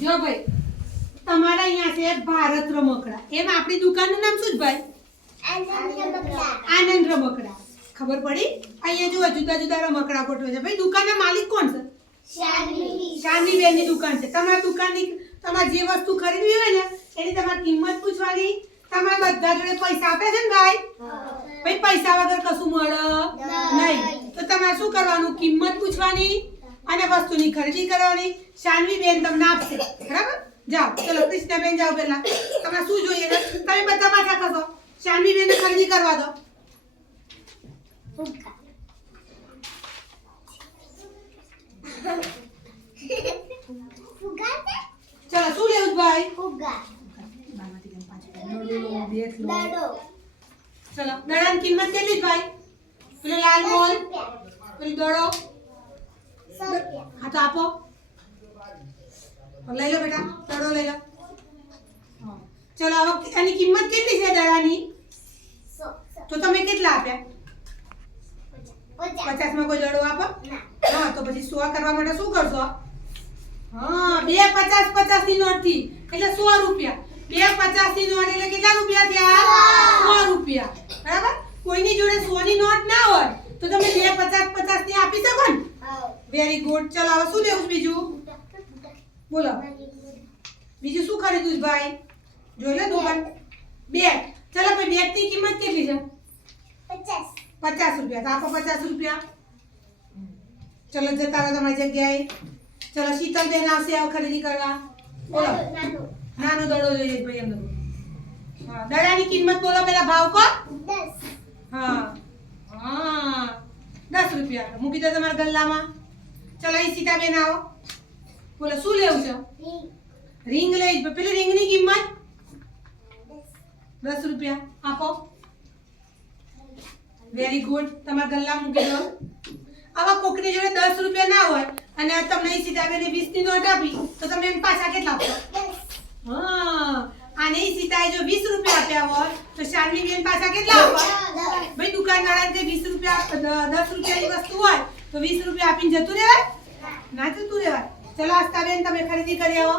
જો ભાઈ તમારા અહીંયા છે ભારત રમકડા. એમ આપણી દુકાનનું નામ શું છે ભાઈ? આનંદ રમકડા. ખબર પડી? અહીંયા જો જુદા જુદા રમકડા ગોઠવે છે. ભાઈ દુકાનના માલિક કોણ છે? શાનવી બેનની દુકાન છે. તમારી દુકાનની તમારે જે વસ્તુ ખરીદવી હોય ને એની તમારે કિંમત પૂછવાની. તમારે બધા જોડે પૈસા આપે છે ને ભાઈ? ભાઈ પૈસા વગર કશું મળે નહીં. તો તમારે શું કરવાનું? કિંમત પૂછવાની અને વસ્તુની ખરીદી કરવાની. શાનવી બેન તમને આપશે. બરાબર? જાઓ ચલો કૃષ્ણ બેન જાઓ પહેલા. તમારે શું જોઈએ છે? તમે બધા પાછા ખસો. શાનવી બેનને ખરીદી કરવા દો. ચલો શું લેવું ભાઈ? ચલો દડાની કિંમત કેટલી ભાઈ? પેલો લાલ બોલ, પેલો દડો. હા તો આપો. લઈ લો બેટા, દડો લઈ લો. ચલો હવે એની કિંમત કેટલી છે દડાની? તો તમે કેટલા આપ્યા? 50 માં કોઈ દડો આપો? હા તો પછી 100 કરવા માટે શું કરશો? હા બે 50 ની નોટ થી એટલે 100 રૂપિયા. બે 50 ની નોટ એટલે કેટલા રૂપિયા થયા? 100 રૂપિયા. બરાબર? કોઈની જોડે 100 ની નોટ ના હોય તો તમે બે 50 ની આપી શકો ને? Very good. ચલો હવે શું લેવું બીજું? બોલો બીજું શું ખરીદવું છે ભાઈ? જોઈ લે દુકાન. બેગ. ચલો ભાઈ બેગ ની કિંમત કેટલી છે? 50 રૂપિયા. તો આપો 50 રૂપિયા. ચલો જતા રહો તમારી જગ્યાએ. ચલો શીતલ બેન આવશે હવે ખરીદી કરવા. બોલો નાનો દડો જોઈએ ભાઈ અંદર. હા દડાની કિંમત બોલો પેલા ભાવ કો? 10. હા હા 10 રૂપિયા. મૂકી દો તમારા ગલ્લામાં. ચલો અહીં સીતા બેન આવો. બોલો શું લેવું છે? રિંગ લઈ. પેલી રિંગની કિંમત 10 રૂપિયા. આપો. Very good. તમારા ગલ્લા મૂકી દો. આવા કોકની જોડે 10 રૂપિયા ના હોય અને તમને સીતાબેને 20 ની નોટ આપી તો તમે એમ પાછા કેટલા આપો? હા અને સીતાએ જો 20 રૂપિયા આપ્યા હોય તો શાનવી બેન પાછા કેટલા આપો? ભાઈ દુકાનવાળાને જે 20 રૂપિયા 10 રૂપિયાની વસ્તુ હોય તો 20 રૂપિયા આપીને જતું રહેવાય? ના જતું રહેવાય. ચલો આસ્તાબેન તમે ખરીદી કરી આવો.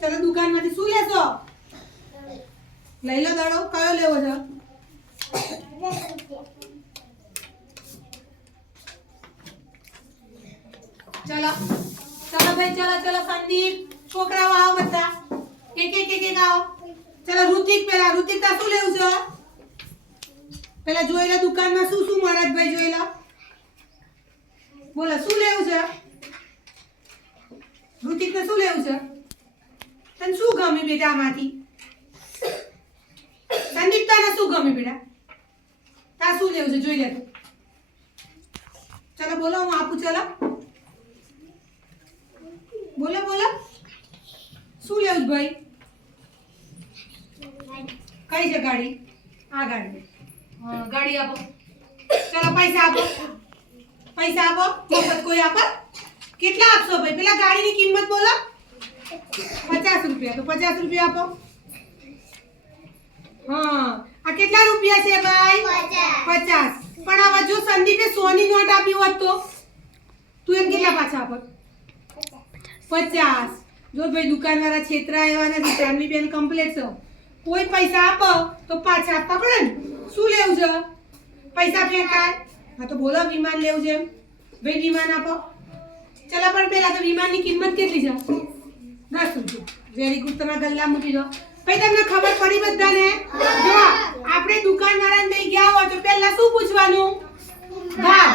ચલો દુકાનમાંથી શું લેશો? લઈ લો દડો. કયો લેવો છે? ચલો ચલો ભાઈ ચલો ચલો સંદીપ છોકરાઓ આવો બધા. એક આવો. ચલો ઋતિક પેલા. ઋતિક તા શું લેવું છે? પેલા જોઈ લો દુકાનમાં શું શું મળે છે ભાઈ? જોઈ લો. બોલો શું લેવું છે? ઋતિક ને શું લેવું છે? તને શું ગમે બેટા આમાંથી? સંદીપ તને શું ગમે બેટા? તા શું લેવું છે જોઈ લે. ચલો બોલો હું આપું. ચલો બોલો બોલો શું લેવું ભાઈ? કઈ છે ગાડી? આ ગાડી. હા ગાડી આપો. ચલો પૈસા આપો. પૈસા આપો. મફત કોઈ આપો? કેટલા આપશો ભાઈ? પેલા ગાડીની કિંમત બોલો. 50 રૂપિયા. તો 50 રૂપિયા આપો. હા આ કેટલા રૂપિયા છે ભાઈ? 50. પણ હવે જો સંદીપે 100 ની નોટ આપી હોત તો તું એમ કેટલા પાછા આપત? 50. જો ભાઈ દુકાનવાળા છેતરા એવા નથી. શાનવી બેન કમ્પ્લીટ છે. કોઈ પૈસા આપો તો પાછા આપવા પડે ને. શું લેવું છે? પૈસા ફેંકાય? હા તો બોલો વિમાન લેવું છે? ભાઈ વિમાન આપો. ચલો પણ પેલા તો વિમાનની કિંમત કેટલી છે? 10 રૂપિયા. Very good. તમારા ગલ્લા મૂકી દો. ભાઈ તમને ખબર પડી બધાને? જો આપણે દુકાનવાળાને લઈ ગયા હોય તો પહેલા શું પૂછવાનું? ભાવ.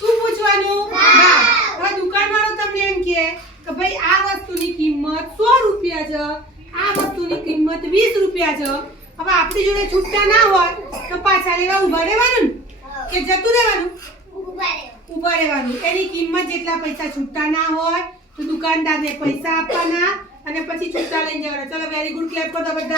શું પૂછવાનું? ભાવ. હવે દુકાનવાળો તમને એમ કહે કે ભાઈ આ વસ્તુની કિંમત 100 રૂપિયા છે, આ વસ્તુની કિંમત 20 રૂપિયા છે. હવે આપણી જોડે છૂટા ના હોય તો પાછા લેવા ઊભા રહેવાનું કે જતું રહેવાનું? ઊભા રહેવાનું. એની કિંમત જેટલા પૈસા છૂટા ના હોય તો દુકાનદારને પૈસા આપવાના અને પછી છૂટા લઈને જવાના. ચલો વેરી ગુડ. ક્લેપ કરો બધા.